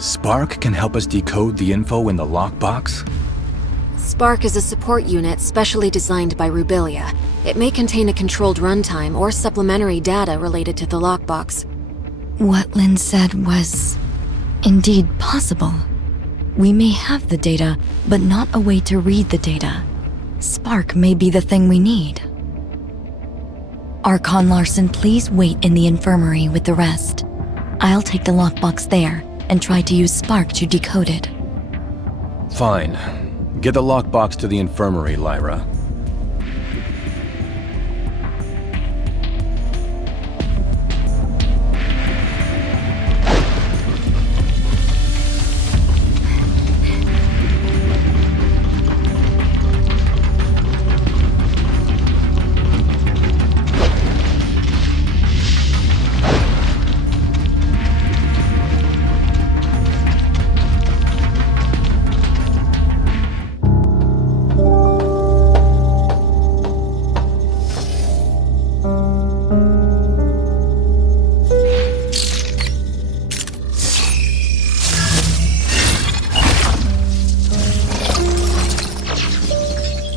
Spark can help us decode the info in the lockbox? Spark is a support unit specially designed by Rubilia. It may contain a controlled runtime or supplementary data related to the lockbox. What Lynn said was indeed possible. We may have the data, but not a way to read the data. Spark may be the thing we need. Archon Larson, please wait in the infirmary with the rest. I'll take the lockbox there and try to use Spark to decode it. Fine. Get the lockbox to the infirmary, Lyra.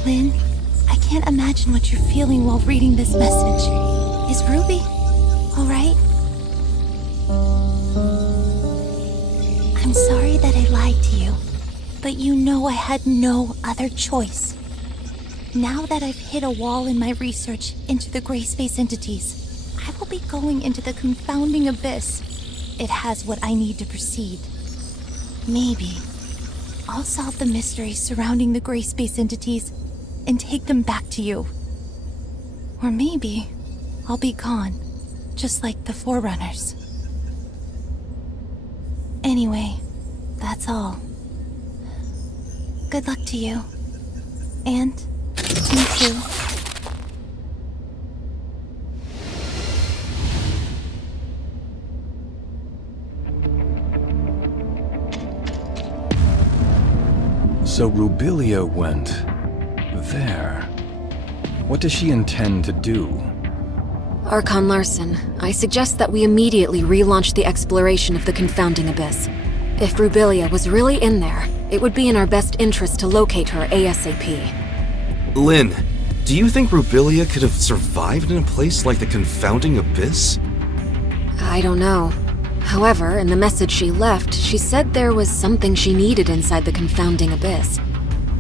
Lynn, I can't imagine what you're feeling while reading this message. Is Ruby all right? I'm sorry that I lied to you, but you know I had no other choice. Now that I've hit a wall in my research into the gray space entities, I will be going into the confounding abyss. It has what I need to proceed. Maybe I'll solve the mysteries surrounding the gray space entities and take them back to you. Or maybe I'll be gone, just like the Forerunners. Anyway, that's all. Good luck to you. And me too. So Rubilia went there. What does she intend to do? Archon Larson, I suggest that we immediately relaunch the exploration of the Confounding Abyss. If Rubilia was really in there, it would be in our best interest to locate her ASAP. Lynn, do you think Rubilia could have survived in a place like the Confounding Abyss? I don't know. However, in the message she left, she said there was something she needed inside the Confounding Abyss.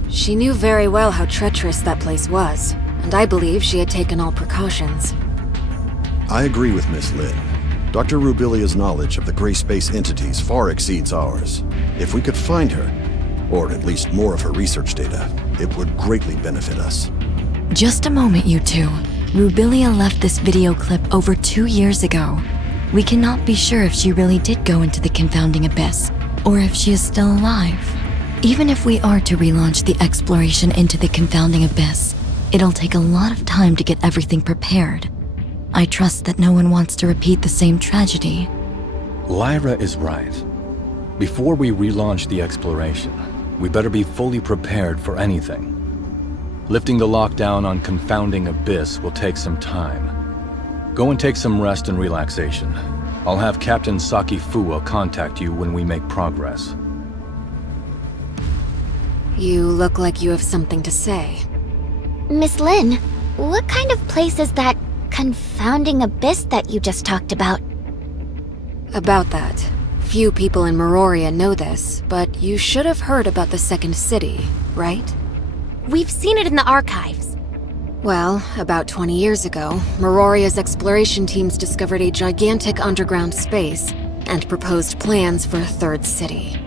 She knew very well how treacherous that place was, and I believe she had taken all precautions. I agree with Miss Lynn. Dr. Rubilia's knowledge of the gray space entities far exceeds ours. If we could find her, or at least more of her research data, it would greatly benefit us. Just a moment, you two. Rubilia left this video clip over 2 years ago. We cannot be sure if she really did go into the Confounding Abyss, or if she is still alive. Even if we are to relaunch the exploration into the Confounding Abyss, it'll take a lot of time to get everything prepared. I trust that no one wants to repeat the same tragedy. Lyra is right. Before we relaunch the exploration, we better be fully prepared for anything. Lifting the lockdown on Confounding Abyss will take some time. Go and take some rest and relaxation. I'll have Captain Saki Fuwa contact you when we make progress. You look like you have something to say. Miss Lynn, what kind of place is that Confounding Abyss that you just talked about? About that, few people in Meroria know this, but you should have heard about the Second City, right? We've seen it in the archives. Well, about 20 years ago, Meroria's exploration teams discovered a gigantic underground space and proposed plans for a third city.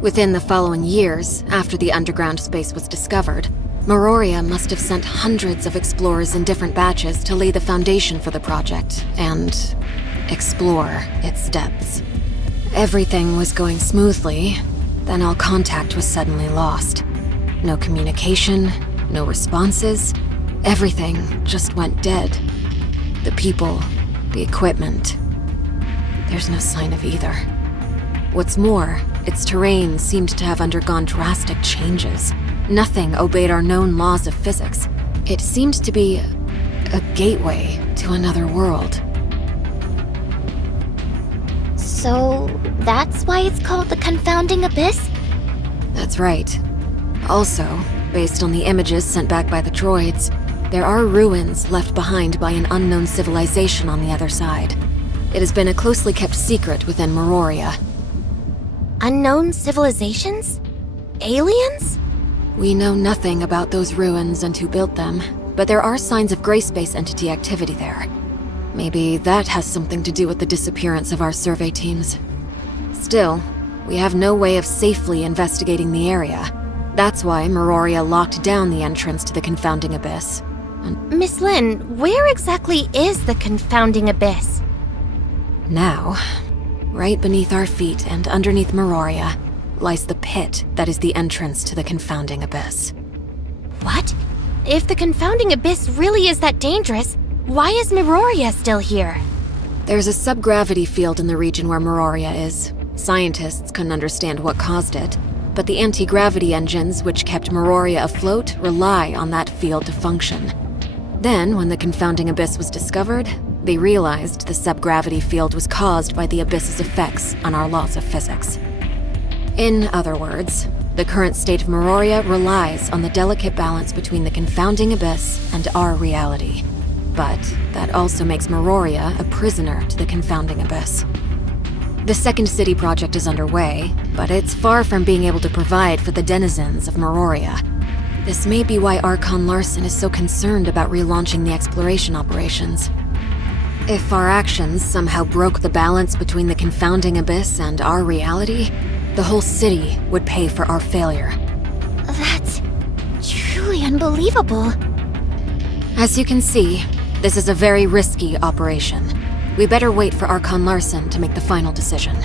Within the following years, after the underground space was discovered, Meroria must have sent hundreds of explorers in different batches to lay the foundation for the project and explore its depths. Everything was going smoothly, then all contact was suddenly lost. No communication, no responses. Everything just went dead. The people, the equipment. There's no sign of either. What's more, its terrain seemed to have undergone drastic changes. Nothing obeyed our known laws of physics. It seemed to be a gateway to another world. So, that's why it's called the Confounding Abyss? That's right. Also, based on the images sent back by the droids, there are ruins left behind by an unknown civilization on the other side. It has been a closely kept secret within Meroria. Unknown civilizations? Aliens? We know nothing about those ruins and who built them, but there are signs of gray space entity activity there. Maybe that has something to do with the disappearance of our survey teams. Still, we have no way of safely investigating the area. That's why Meroria locked down the entrance to the Confounding Abyss. Miss Lin, where exactly is the Confounding Abyss? Now, right beneath our feet and underneath Meroria, lies the pit that is the entrance to the Confounding Abyss. What? If the Confounding Abyss really is that dangerous, why is Meroria still here? There's a subgravity field in the region where Meroria is. Scientists couldn't understand what caused it, but the anti-gravity engines which kept Meroria afloat rely on that field to function. Then, when the Confounding Abyss was discovered, they realized the subgravity field was caused by the Abyss's effects on our laws of physics. In other words, the current state of Meroria relies on the delicate balance between the Confounding Abyss and our reality. But that also makes Meroria a prisoner to the Confounding Abyss. The Second City project is underway, but it's far from being able to provide for the denizens of Meroria. This may be why Archon Larson is so concerned about relaunching the exploration operations. If our actions somehow broke the balance between the Confounding Abyss and our reality, the whole city would pay for our failure. That's truly unbelievable. As you can see, this is a very risky operation. We better wait for Archon Larson to make the final decision.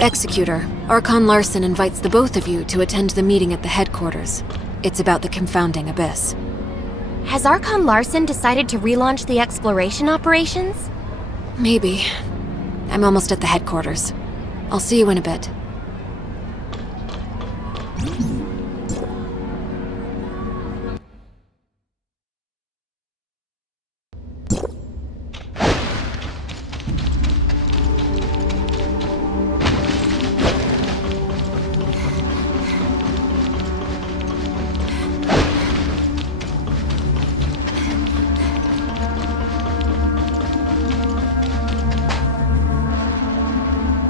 Executor, Archon Larson invites the both of you to attend the meeting at the headquarters. It's about the Confounding Abyss. Has Archon Larson decided to relaunch the exploration operations? Maybe. I'm almost at the headquarters. I'll see you in a bit.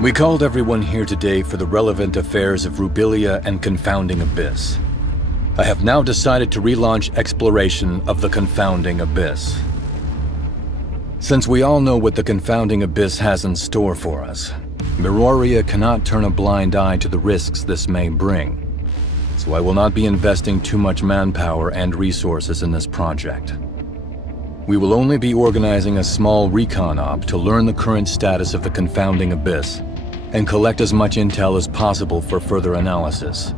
We called everyone here today for the relevant affairs of Rubilia and Confounding Abyss. I have now decided to relaunch exploration of the Confounding Abyss. Since we all know what the Confounding Abyss has in store for us, Meroria cannot turn a blind eye to the risks this may bring. So I will not be investing too much manpower and resources in this project. We will only be organizing a small recon op to learn the current status of the Confounding Abyss and collect as much intel as possible for further analysis.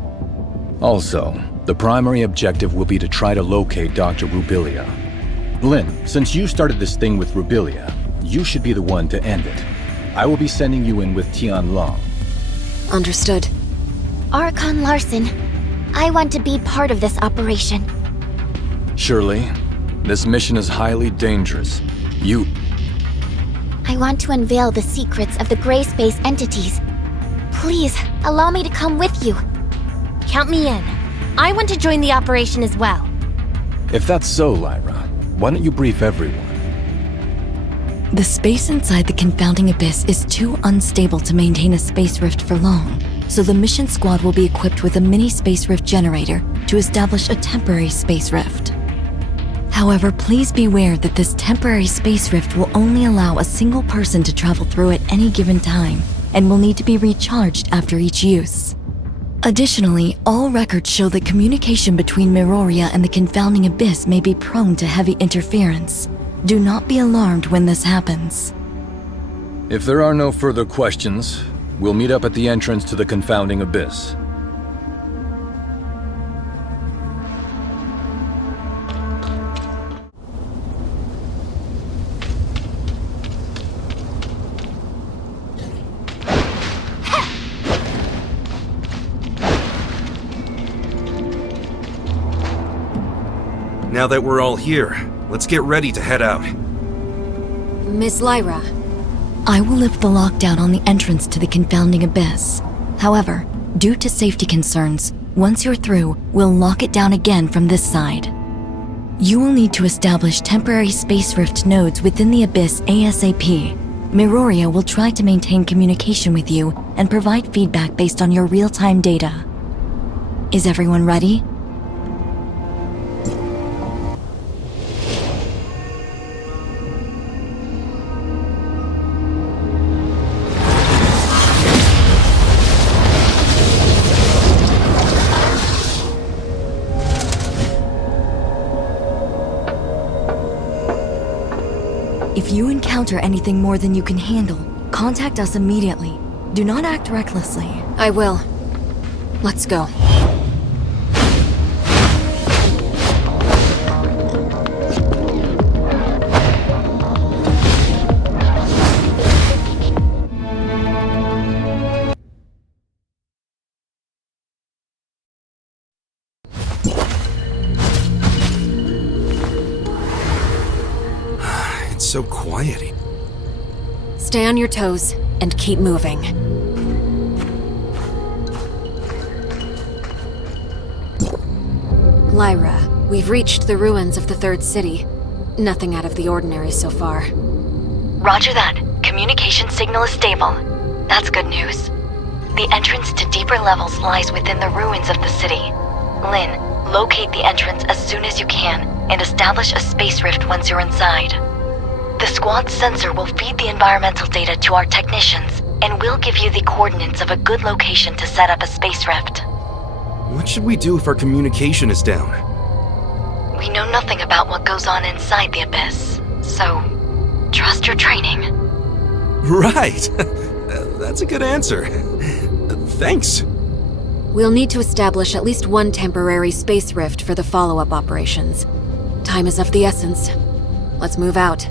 Also, the primary objective will be to try to locate Dr. Rubilia. Lin, since you started this thing with Rubilia, you should be the one to end it. I will be sending you in with Tian Long. Understood. Archon Larson, I want to be part of this operation. Shirley, this mission is highly dangerous. I want to unveil the secrets of the gray space entities. Please, allow me to come with you. Count me in. I want to join the operation as well. If that's so, Lyra, why don't you brief everyone? The space inside the Confounding Abyss is too unstable to maintain a space rift for long, so the mission squad will be equipped with a mini space rift generator to establish a temporary space rift. However, please beware that this temporary space rift will only allow a single person to travel through at any given time, and will need to be recharged after each use. Additionally, all records show that communication between Meroria and the Confounding Abyss may be prone to heavy interference. Do not be alarmed when this happens. If there are no further questions, we'll meet up at the entrance to the Confounding Abyss. Now that we're all here, let's get ready to head out. Miss Lyra. I will lift the lockdown on the entrance to the Confounding Abyss. However, due to safety concerns, once you're through, we'll lock it down again from this side. You will need to establish temporary space rift nodes within the Abyss ASAP. Meroria will try to maintain communication with you and provide feedback based on your real-time data. Is everyone ready? If you encounter anything more than you can handle, contact us immediately. Do not act recklessly. I will. Let's go. It's so quiet. Stay on your toes and keep moving. Lyra, we've reached the ruins of the Third City. Nothing out of the ordinary so far. Roger that. Communication signal is stable. That's good news. The entrance to deeper levels lies within the ruins of the city. Lynn, locate the entrance as soon as you can and establish a space rift once you're inside. The squad's sensor will feed the environmental data to our technicians, and we'll give you the coordinates of a good location to set up a space rift. What should we do if our communication is down? We know nothing about what goes on inside the Abyss, so trust your training. Right! That's a good answer. Thanks. We'll need to establish at least one temporary space rift for the follow-up operations. Time is of the essence. Let's move out.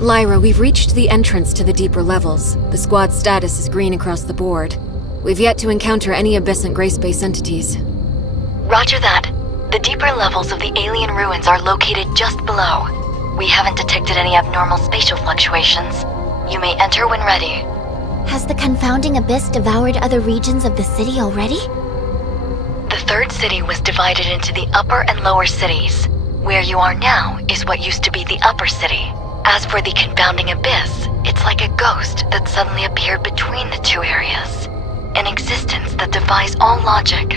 Lyra, we've reached the entrance to the deeper levels. The squad's status is green across the board. We've yet to encounter any abyssal gray space entities. Roger that. The deeper levels of the alien ruins are located just below. We haven't detected any abnormal spatial fluctuations. You may enter when ready. Has the Confounding Abyss devoured other regions of the city already? The Third City was divided into the upper and lower cities. Where you are now is what used to be the upper city. As for the Confounding Abyss, it's like a ghost that suddenly appeared between the two areas. An existence that defies all logic.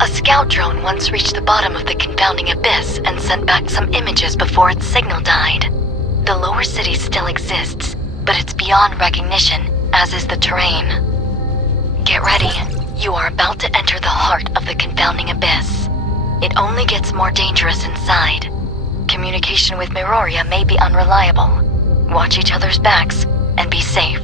A scout drone once reached the bottom of the Confounding Abyss and sent back some images before its signal died. The lower city still exists, but it's beyond recognition, as is the terrain. Get ready. You are about to enter the heart of the Confounding Abyss. It only gets more dangerous inside. Communication with Meroria may be unreliable. Watch each other's backs, and be safe.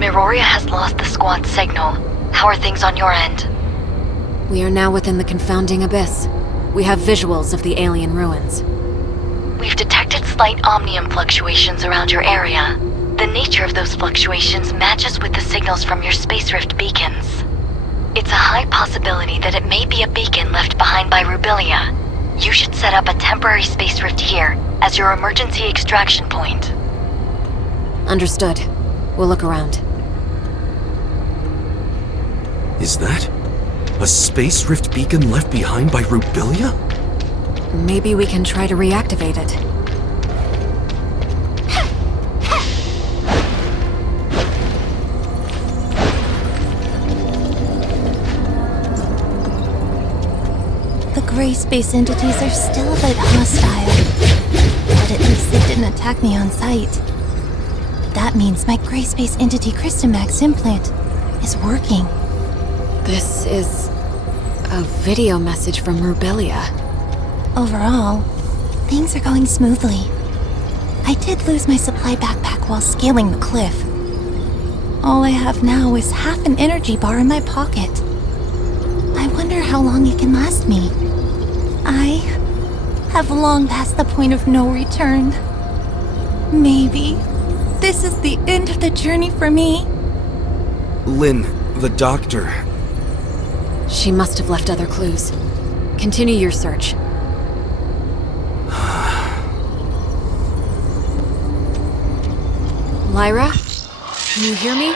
Aurora has lost the squad's signal. How are things on your end? We are now within the Confounding Abyss. We have visuals of the alien ruins. We've detected slight omnium fluctuations around your area. The nature of those fluctuations matches with the signals from your space rift beacons. It's a high possibility that it may be a beacon left behind by Rubilia. You should set up a temporary space rift here as your emergency extraction point. Understood. We'll look around. Is that a space rift beacon left behind by Rubilia? Maybe we can try to reactivate it. The gray space entities are still a bit hostile, but at least they didn't attack me on sight. That means my gray space entity Christomax implant is working. This is a video message from Rubilia. Overall, things are going smoothly. I did lose my supply backpack while scaling the cliff. All I have now is half an energy bar in my pocket. I wonder how long it can last me. I have long passed the point of no return. Maybe this is the end of the journey for me. Lynn, the doctor. She must have left other clues. Continue your search. Lyra? Can you hear me?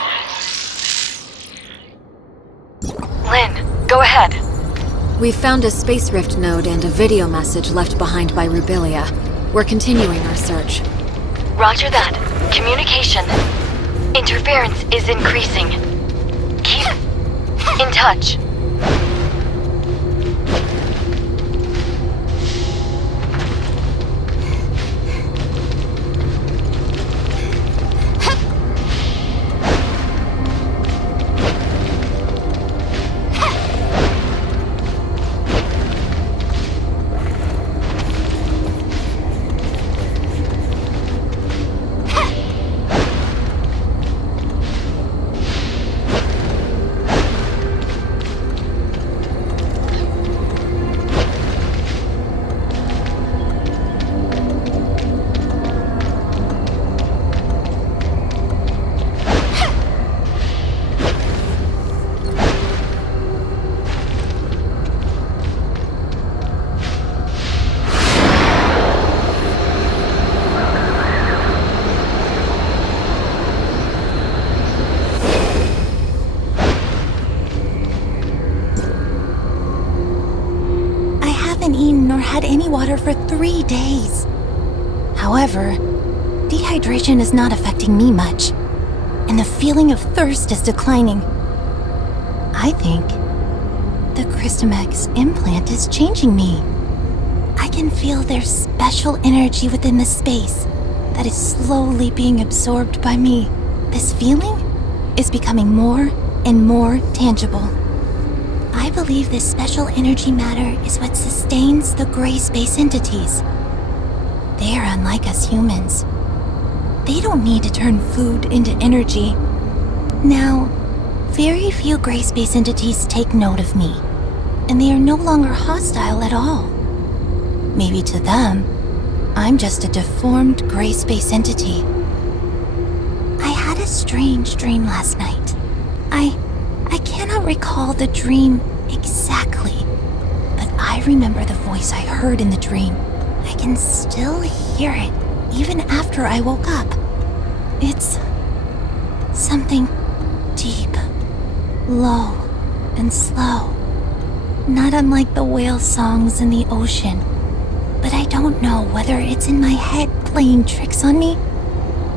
Lynn, go ahead. We found a space rift node and a video message left behind by Rubilia. We're continuing our search. Roger that. Communication. Interference is increasing. Keep in touch. Had any water for 3 days. However, dehydration is not affecting me much, and the feeling of thirst is declining. I think the Christomax implant is changing me. I can feel there's special energy within the space that is slowly being absorbed by me. This feeling is becoming more and more tangible. I believe this special energy matter is what sustains the gray space entities. They are unlike us humans. They don't need to turn food into energy Now, very few gray space entities take note of me, and they are no longer hostile at all. Maybe to them, I'm just a deformed gray space entity. I had a strange dream last night. I cannot recall the dream exactly, but I remember the voice I heard in the dream. I can still hear it, even after I woke up. It's something deep, low, and slow. Not unlike the whale songs in the ocean. But I don't know whether it's in my head playing tricks on me,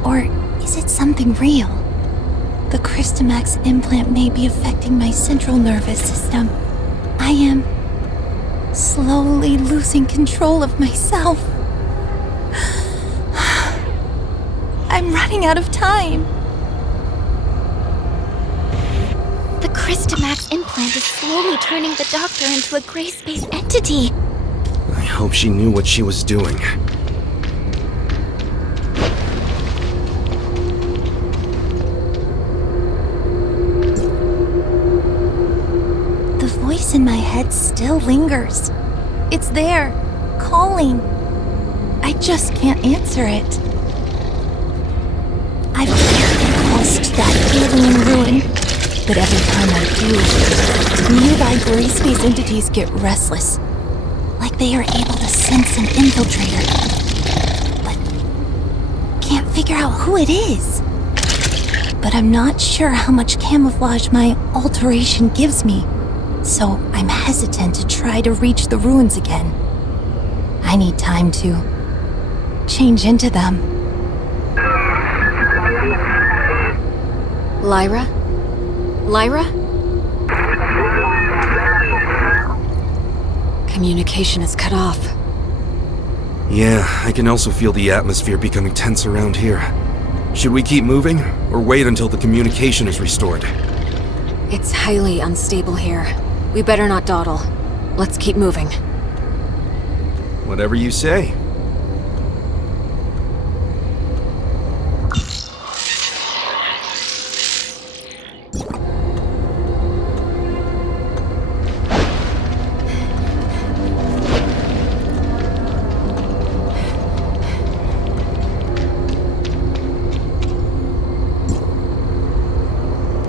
or is it something real? The Crystamax implant may be affecting my central nervous system. I am slowly losing control of myself. I'm running out of time. The Crystamax implant is slowly turning the Doctor into a gray space entity. I hope she knew what she was doing. The voice in my head still lingers. It's there, calling. I just can't answer it. I've crossed that alien ruin, but every time I do, nearby gray space entities get restless, like they are able to sense an infiltrator, but can't figure out who it is. But I'm not sure how much camouflage my alteration gives me, so I'm hesitant to try to reach the ruins again. I need time to change into them. Lyra? Lyra? Communication is cut off. Yeah, I can also feel the atmosphere becoming tense around here. Should we keep moving, or wait until the communication is restored? It's highly unstable here. We better not dawdle. Let's keep moving. Whatever you say.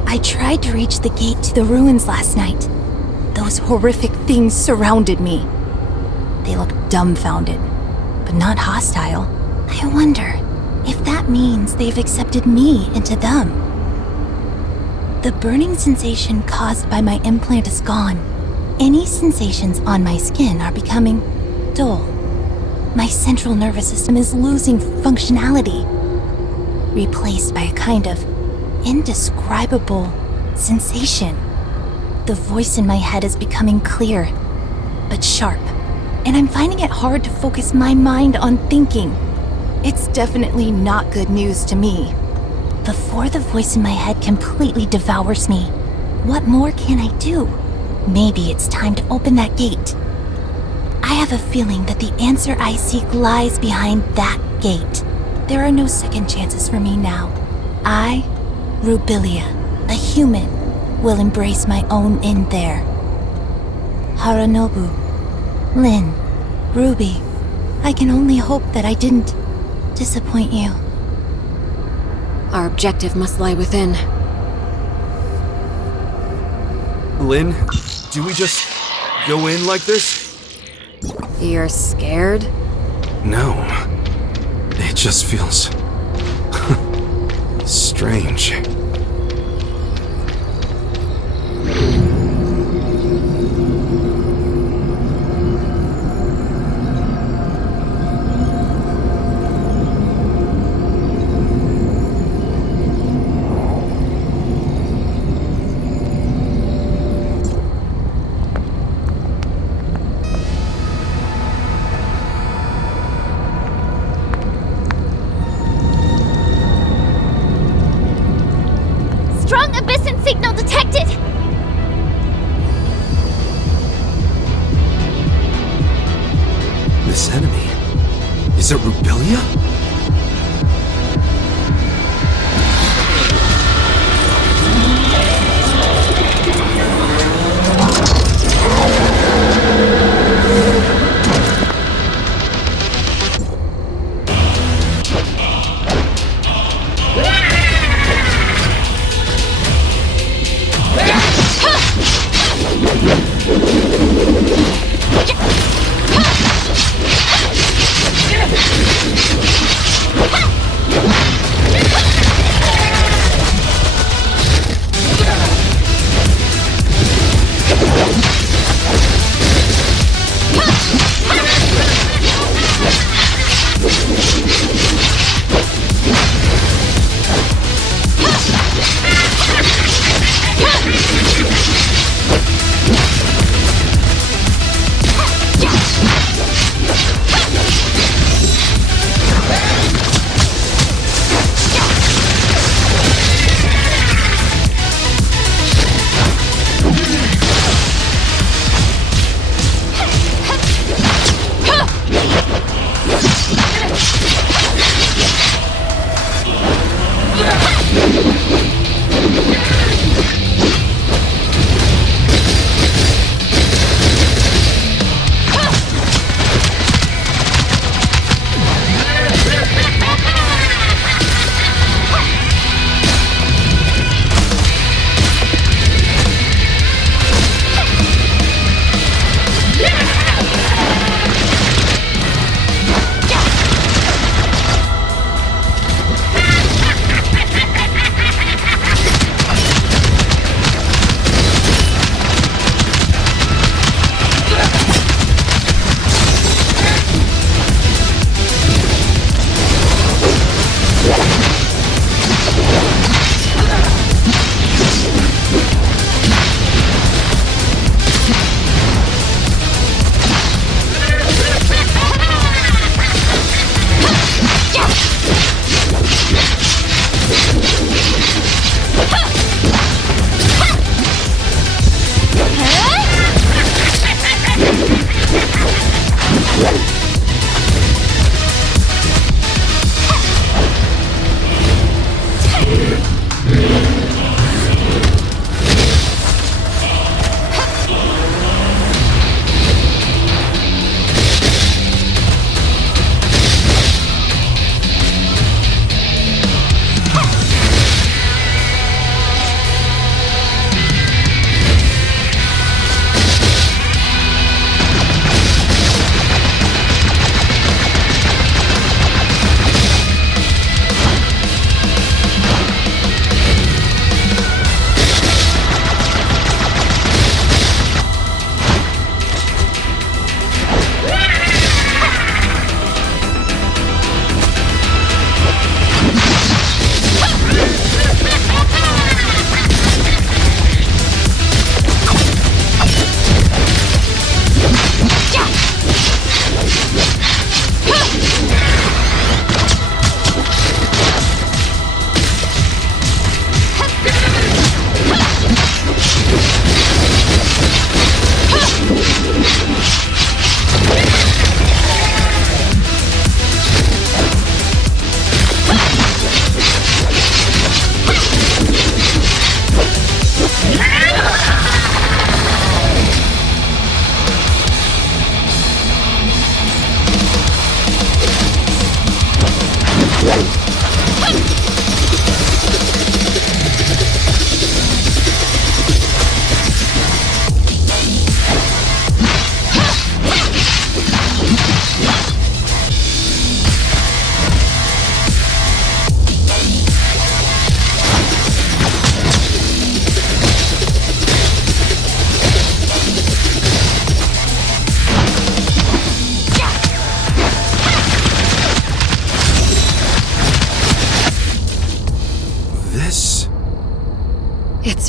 I tried to reach the gate to the ruins last night. Those horrific things surrounded me. They looked dumbfounded, but not hostile. I wonder if that means they've accepted me into them. The burning sensation caused by my implant is gone. Any sensations on my skin are becoming dull. My central nervous system is losing functionality, replaced by a kind of indescribable sensation. The voice in my head is becoming clear, but sharp, and I'm finding it hard to focus my mind on thinking. It's definitely not good news to me. Before the voice in my head completely devours me, what more can I do? Maybe it's time to open that gate. I have a feeling that the answer I seek lies behind that gate. There are no second chances for me now. I, Rubilia, a human, will embrace my own in there. Haranobu, Lynn, Ruby, I can only hope that I didn't disappoint you. Our objective must lie within. Lynn, do we just go in like this? You're scared? No. It just feels strange. Strong Abyssin signal detected! This enemy, is it Rubilia?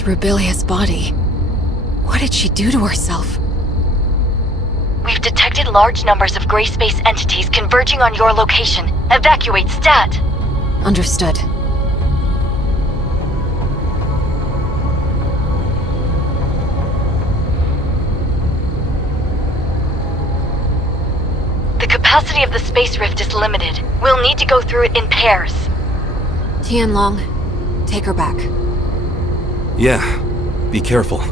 Rubilia's body. What did she do to herself? We've detected large numbers of gray space entities converging on your location. Evacuate stat! Understood. The capacity of the space rift is limited. We'll need to go through it in pairs. Tianlong, take her back. Yeah, be careful.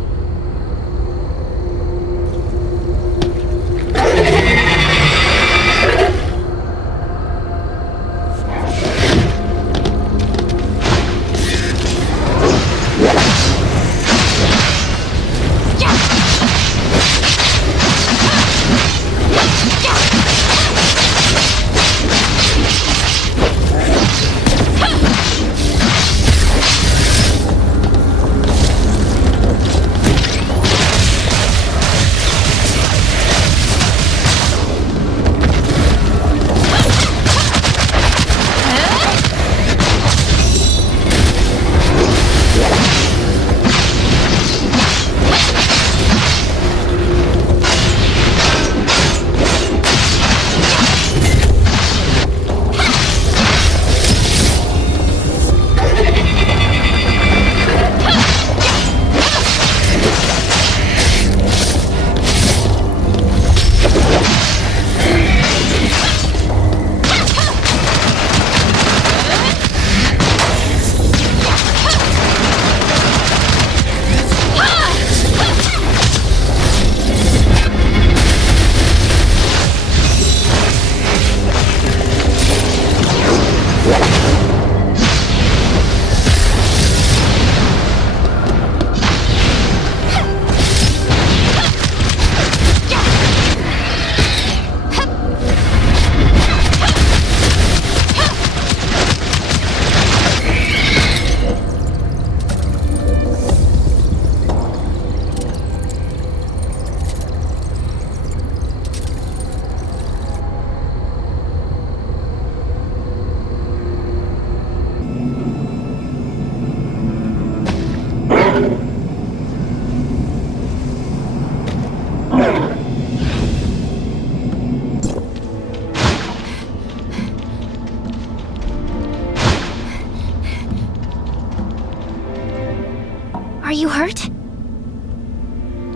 Are you hurt?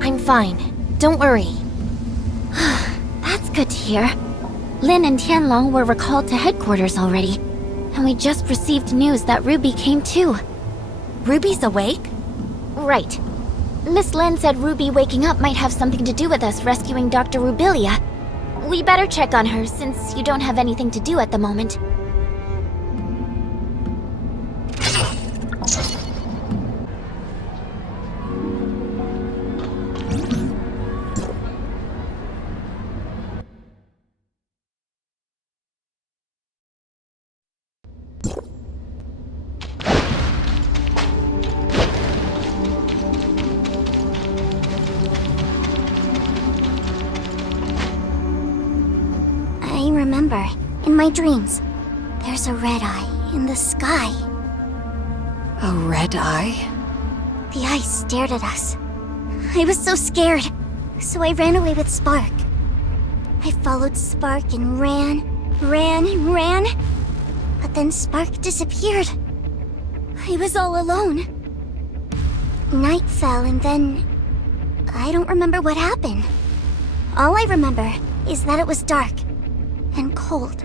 I'm fine. Don't worry. That's good to hear. Lin and Tianlong were recalled to headquarters already, and we just received news that Ruby came too. Ruby's awake? Right. Miss Lin said Ruby waking up might have something to do with us rescuing Dr. Rubilia. We better check on her since you don't have anything to do at the moment. I remember, in my dreams, there's a red eye in the sky. A red eye? The eye stared at us. I was so scared, so I ran away with Spark. I followed Spark and ran, but then Spark disappeared. I was all alone. Night fell and then... I don't remember what happened. All I remember is that it was dark and cold.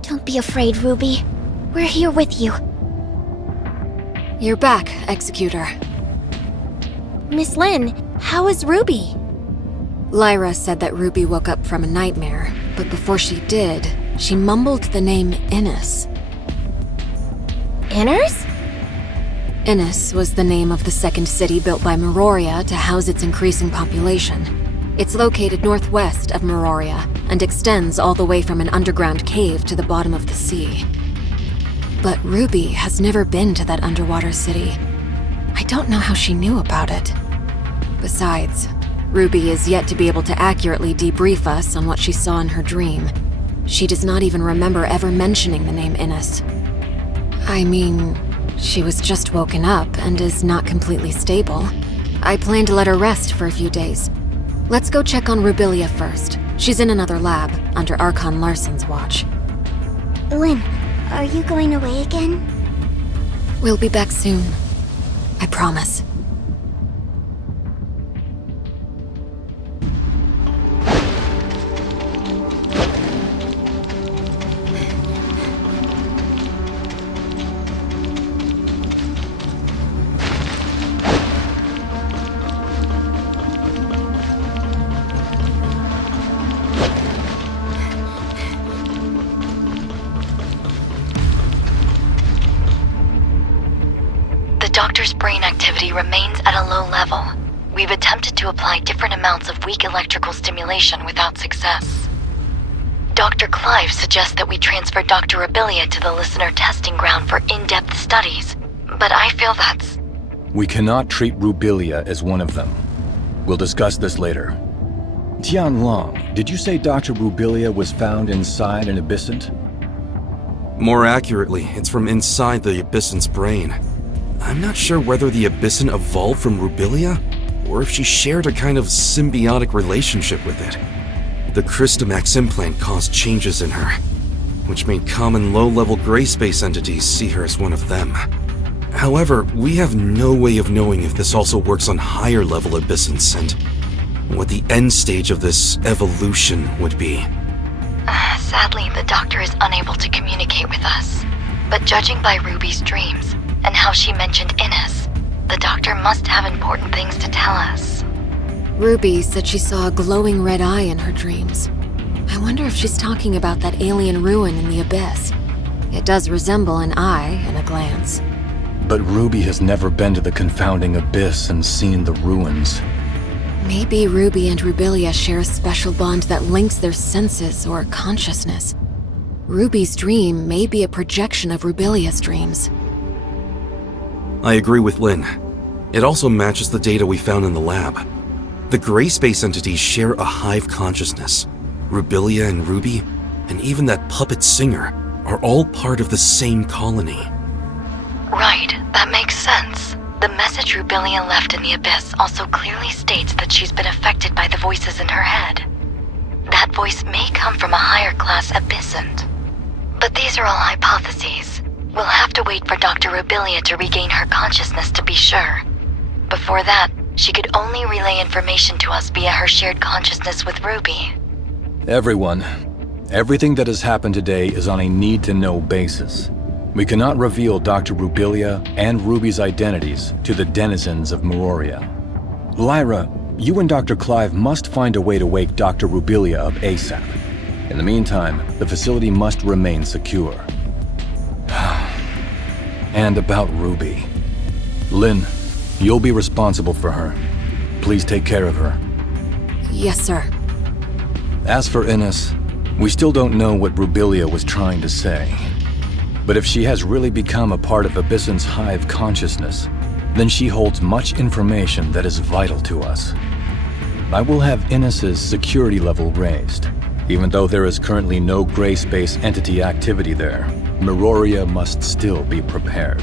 Don't be afraid, Ruby. We're here with you. You're back, Executor. Miss Lin, how is Ruby? Lyra said that Ruby woke up from a nightmare, but before she did, she mumbled the name Innes. Inners? Innes was the name of the second city built by Meroria to house its increasing population. It's located northwest of Meroria and extends all the way from an underground cave to the bottom of the sea. But Ruby has never been to that underwater city. I don't know how she knew about it. Besides, Ruby is yet to be able to accurately debrief us on what she saw in her dream. She does not even remember ever mentioning the name Innes. I mean, She was just woken up and is not completely stable. I plan to let her rest for a few days. Let's go check on Rubilia first. She's in another lab, under Archon Larson's watch. Lynn, are you going away again? We'll be back soon. I promise. Doctor's brain activity remains at a low level. We've attempted to apply different amounts of weak electrical stimulation without success. Dr. Clive suggests that we transfer Dr. Rubilia to the listener testing ground for in-depth studies, but I feel that's... We cannot treat Rubilia as one of them. We'll discuss this later. Tianlong, did you say Dr. Rubilia was found inside an abyssant? More accurately, it's from inside the abyssant's brain. I'm not sure whether the abyssant evolved from Rubilia, or if she shared a kind of symbiotic relationship with it. The Crystamax implant caused changes in her, which made common low-level gray space entities see her as one of them. However, we have no way of knowing if this also works on higher-level abyssants and what the end stage of this evolution would be. Sadly, the Doctor is unable to communicate with us. But judging by Ruby's dreams, and how she mentioned Ines, the Doctor must have important things to tell us. Ruby said she saw a glowing red eye in her dreams. I wonder if she's talking about that alien ruin in the abyss. It does resemble an eye in a glance. But Ruby has never been to the Confounding Abyss and seen the ruins. Maybe Ruby and Rubilia share a special bond that links their senses or consciousness. Ruby's dream may be a projection of Rubilia's dreams. I agree with Lynn. It also matches the data we found in the lab. The gray space entities share a hive consciousness. Rubilia and Ruby, and even that puppet singer, are all part of the same colony. Right, that makes sense. The message Rubilia left in the abyss also clearly states that she's been affected by the voices in her head. That voice may come from a higher class abyssant. But these are all hypotheses. We'll have to wait for Dr. Rubilia to regain her consciousness to be sure. Before that, she could only relay information to us via her shared consciousness with Ruby. Everyone, everything that has happened today is on a need-to-know basis. We cannot reveal Dr. Rubilia and Ruby's identities to the denizens of Meroria. Lyra, you and Dr. Clive must find a way to wake Dr. Rubilia up ASAP. In the meantime, the facility must remain secure. And about Ruby. Lynn, you'll be responsible for her. Please take care of her. Yes, sir. As for Ines, we still don't know what Rubilia was trying to say. But if she has really become a part of Abyssant's hive consciousness, then she holds much information that is vital to us. I will have Ines's security level raised. Even though there is currently no gray space entity activity there, Meroria must still be prepared.